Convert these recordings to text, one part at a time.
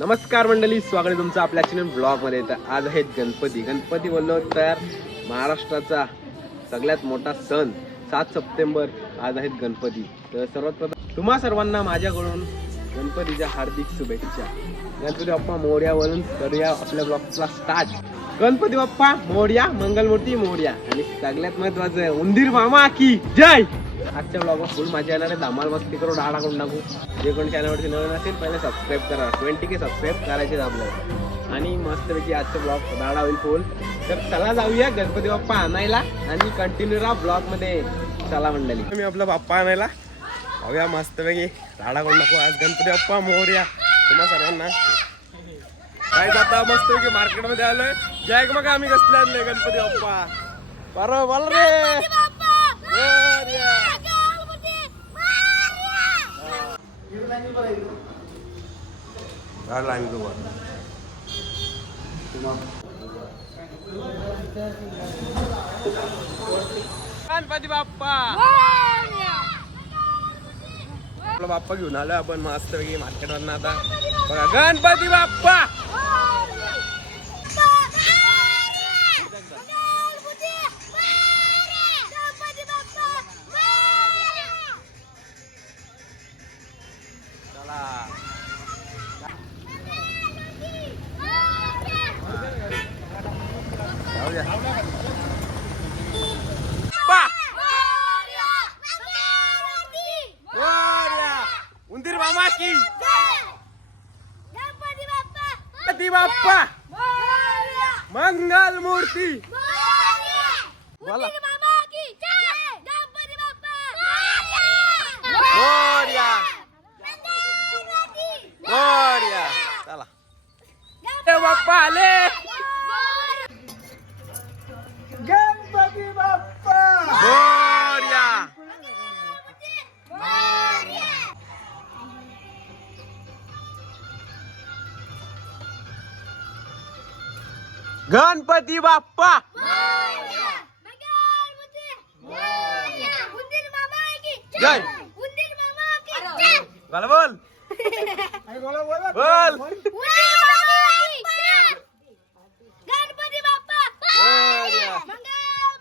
नमस्कार मंडळी, स्वागत आहे तुमचं आपल्या चॅनल ब्लॉग मध्ये. तर आज आहे गणपती बोललो तर महाराष्ट्राचा सगळ्यात मोठा सण 7 सप्टेंबर आज आहेत गणपती. तर सर्वात प्रथम तुम्हा सर्वांना माझ्याकडून गणपतीच्या हार्दिक शुभेच्छा. गणपती बाप्पा मोरयावरून करूया आपल्या ब्लॉगला स्टार्ट. गणपती बाप्पा मोरया, मंगलमूर्ती मोरया. आणि सगळ्यात महत्वाचं आहे उंदीर मामा की जय. आजच्या ब्लॉगवर फुल मजा येणार आहे. धमाल मस्ती करू, डाळा करून टाकू. जे कोणी चॅनलवरती नवीन असेल पहिले सबस्क्राईब करा. 20K सबस्क्राईब करायचे आपल्याला. आणि मस्तपैकी आजचा ब्लॉग डाळा होईल फुल. तर चला जाऊया गणपती बाप्पा आणायला आणि कंटिन्यू राहा ब्लॉग मध्ये. चला मंडळी, मी आपला बाप्पा आणायला पाहूया. मस्तपैकी डाळा करून टाकू. आज गणपती बाप्पा मोरया तुम्हा सर्वांना. काय आता मस्तपैकी मार्केटमध्ये आलोय. जॅक बघा आम्ही कसले आणले गणपती बाप्पा. बरोबर रे. गणपती बाप्पा आपला बाप्पा घेऊन आलो आपण मस्त पैकी मार्केट वरनं. आता बघा गणपती बाप्पा. उंदीर मामा की गणपती बाप्पा मंगल मूर्ती बोला. मोरया मोरया. चला बाप्पा आले. गणपती बाप्पा मोरया. गणपती बाप्पा जय. बोल बोल बोल. गणपती बाप्पा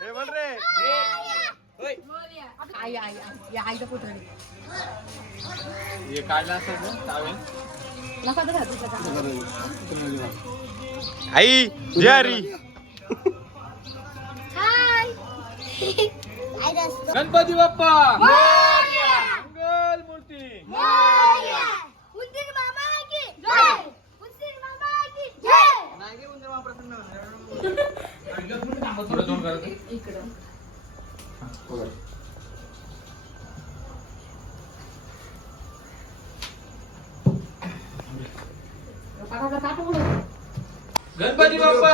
हे बोल रे. आई आई आईचा पुत्र हे काढला असं आई जरी. गणपती बाप्पा मंगल मूर्ती. उंदीर मामा की जय. उंदीर मामा की जय. नाही उंदीर मामा प्रसन्न गणपती बाप्पा.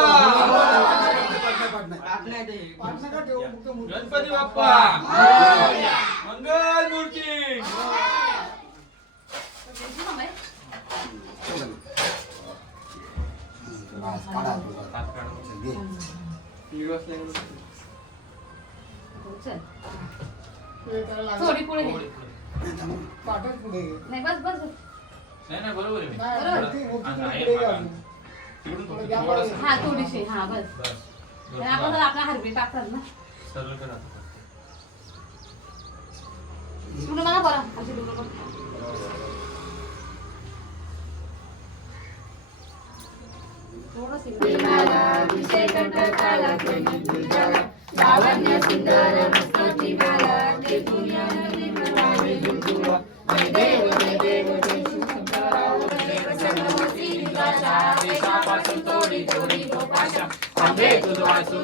गणपती बाप्पा मंगल मूर्ती. थोडी पुढे घे. नाही बस बस. नाही बरोबर आहे. हा थोडीशी. हा बस. आपण आपला हरबी टाकतात ना. सरळ करा. तुला मला बरं अशी तुला बरं. लावण्य सुंदर मस्तकी माला ते पुण्याने म्हणावे गुंतुवा. जय देव जय देव जय शंकराव देव संगमती निवासा. देशापासून तोडी तोडी गोपाशा. आंबे तुझवासू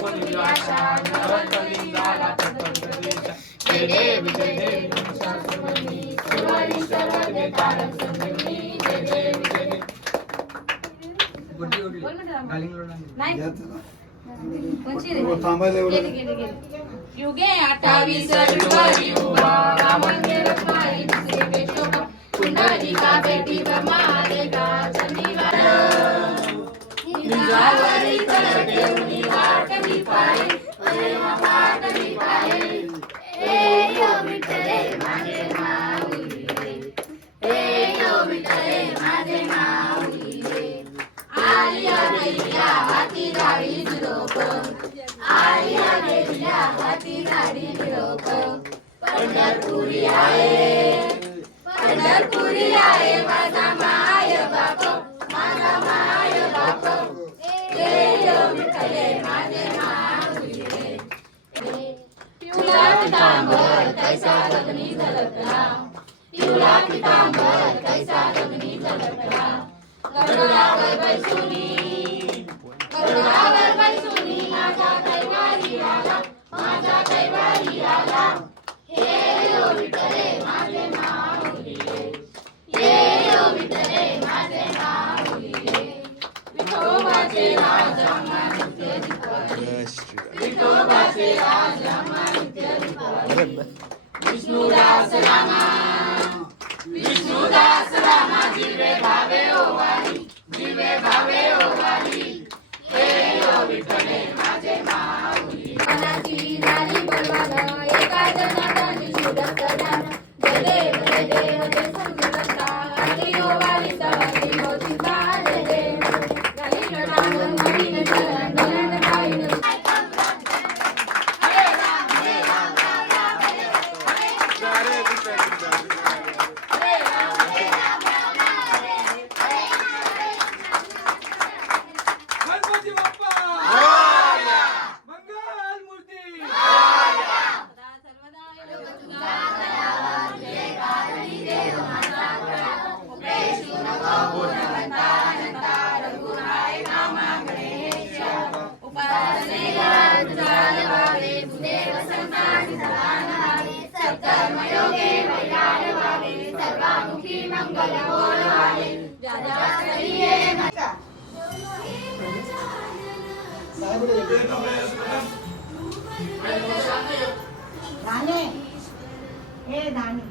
कोण विलासा. नवतलिंगाला तत्पंतदेशा. जय देव शास्त्रमणी सर्वाणी सर्वज्ञ तारक संजीवनी. जय देव जय देव. नाही युगे 28 रुपये उभा. रामंगे रत्नाई सेवे शोभा. पुंडलिका बेटी बमाले गा चंदीवार. निजावरी करदेवनी वाटली पाय. प्रेम वाटली पाय. ए यो विठ्ठले माझे माऊली. ए यो विठ्ठले माझे माऊली. कैसा गगनी झलकला पिवळा पितांबर कैसा गगनी झलकला गरुडावर बैसुनी माझा कैवारी आला माझा कैवारी आला हे ओ विठ्ठले माझे माऊली हे ओ विठ्ठले माझे माऊली विठोबाचे राजा नित्य दीपवले विठोबाचे राजा नित्य दीपवले विष्णुदास रामा जिवे भावे ओवाळी जिवे भावे ओवाळी हे ओ विठ्ठले माझे माऊली मनाची झाली बलवान एका जनार्दनी शुद्धस्थान जय देव जय देव जय संगीता आरती ओवाळी सवारी मोचिता जय देव घालीन टांगून नवीन चरण डोळ्यात पाहिन गणपती बाप्पा मंगल मूर्ती सर्वामुखी मंगल बोलवाले धाने हे धाने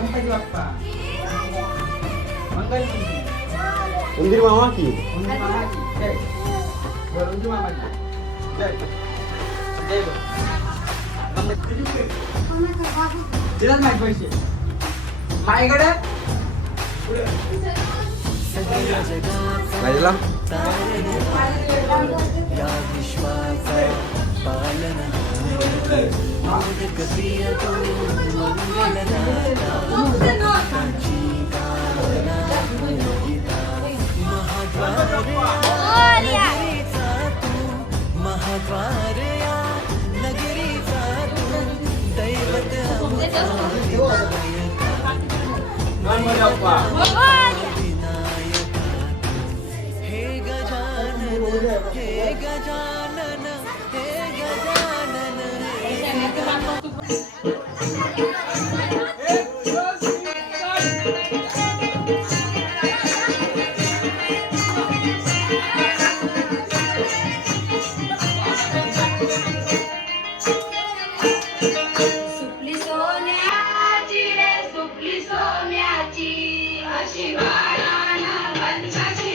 गणपती बाप्पा मंगल मूर्ती उंदीर मामा की उंदी मामा की जय बोल उंदी मामा की जय जय बोल दिलाच माहिती पैसे माझ्याकडे काय दिला या विश्वाचा पालन प्रिय तो महाद्वार या नगरीचा तू दैवत हे गजानन हे गजानन हे गजानन सुपली सोन्याची रे सुपली सोन्याची अशी बाळानं गणपती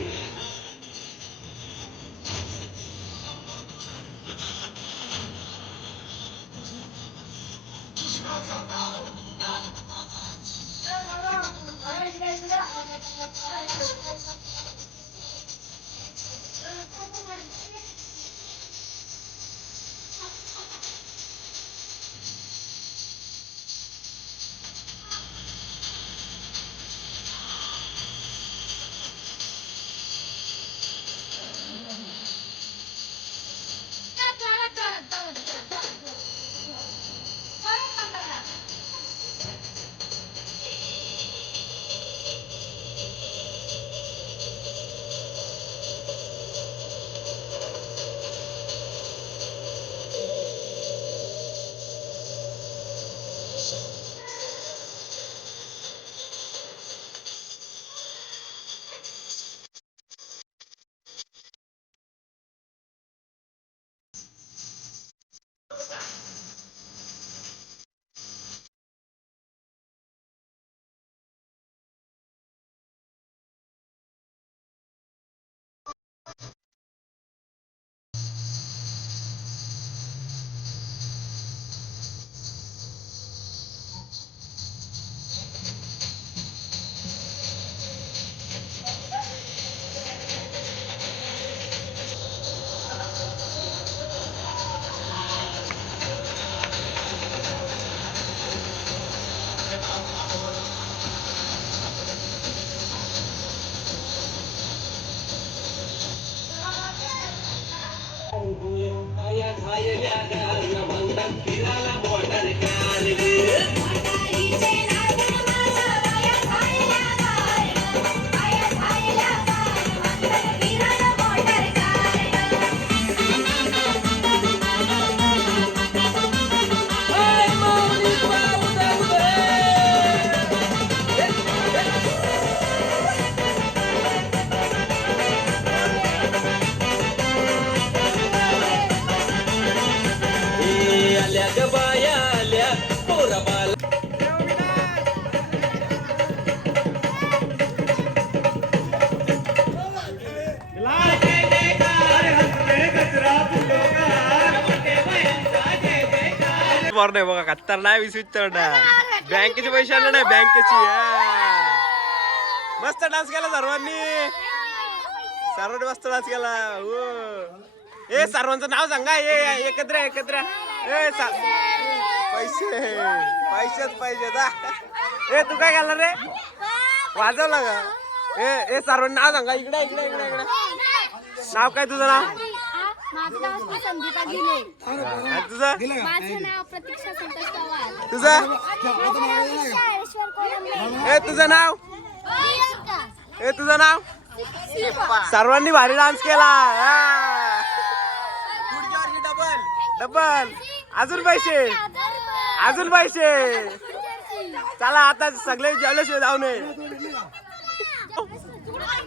पोर नाही बघा कत्तर नाही विचार बँकेचे पैसे आणले नाही बँकेची मस्त डान्स केला सर्वांनी मस्त डान्स केला हो ए सर्वांचं नाव सांगा एकत्र एकत्र पैसेच पाहिजे ए तू काय घालणार रे वाजवलं का ए सर्वांनी नाव सांगा इकडे इकडे इकडे इकडे नाव काय तुझं नाव माझं नाव संदीपा गिले. तुझं माझं नाव प्रतीक्षा संतोष पवार. तुझं शाळेश्वर कोलंबे. ए तुझं नाव ए तुझं नाव सर्वांनी भारी डान्स केला डबल डबल अजून पैसे चला आता सगळे जेवल्याशिवाय जाऊ नये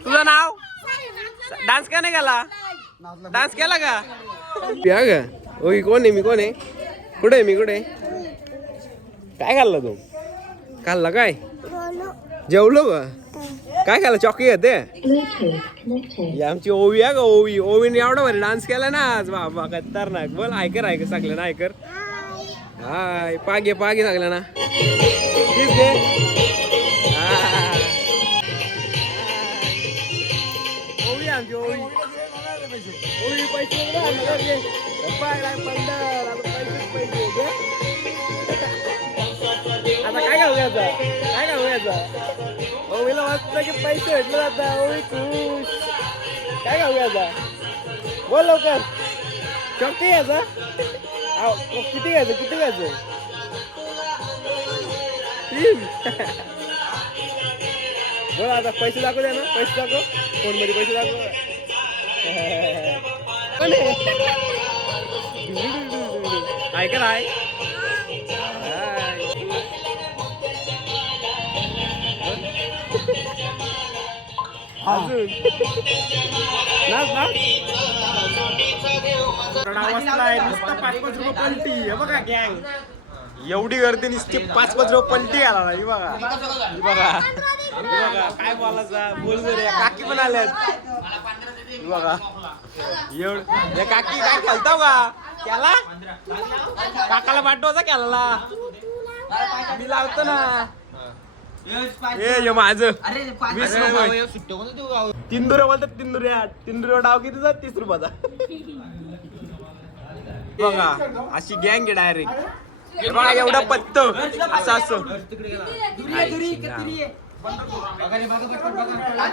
तुझं नाव डान्स का नाही केला डान्स केला का ओही कोण आहे मी कोण आहे कुठे मी कुठे काय खाल्लं तू खाल्ला काय जेवलो का काय खाल्लं चॉकी येते आमची ओवी आहे का ओवीने एवढा भारी डान्स केला ना आज बाबा खतरनाक बोल ऐकर सगळं ना ऐकर हाय पागे सगळं ना तीच घे ओवी आमची ओवी पैसे आता काय घ्यायचं ओवीला वाटतं की पैसे भेटले जाता ओवी खुश काय घ्यायचा बोल लवकर चॉकी घ्यायचा किती घ्यायचं बोल आता पैसे दाखव द्या ना पैसे दाखव फोन मध्ये पैसे दाखव ऐका हाय बघा गँग एवढी गर्दी नुसती 5-5 रुपये पलटी आला ना बघा काय बोलायचा बोल रे काकी पण आल्यात बघा एवढं काकी काय खेळताव का त्याला काकाला पाठवायचा केला मी लावतो ना माझं 20 रुपये तिंदुऱ्या बोलतात तिंदुऱ्या डाव किती 30 रुपयाचा बघा अशी गँग आहे डायरेक्ट बघा एवढं पत्त असं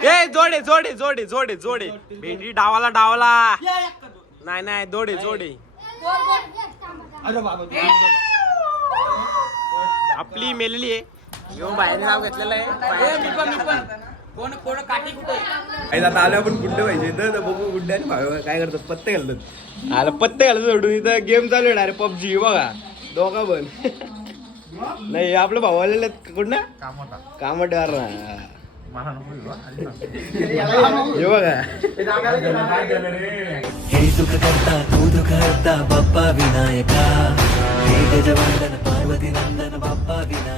ए जोडे भेंडी डावाला नाही जोडे आपली मेलेली आहे बाहेर नाव घेतलेलं आहे आता आलो आपण गुड्डे पाहिजे तर बघू गुड्डे आणि भाऊ काय करतात पत्ते घालतात आला पत्ते घालतात सोडून इथं गेम चालू आहे अरे पबजी बघा दोघा पण नाही आपलं भाऊ आलेले कुठं कामटार ना हे बघा हे सुख करता तू दुख करता बाप्पा विनायका हे गजवंदन पार्वती नंदन बाप्पा विनायका.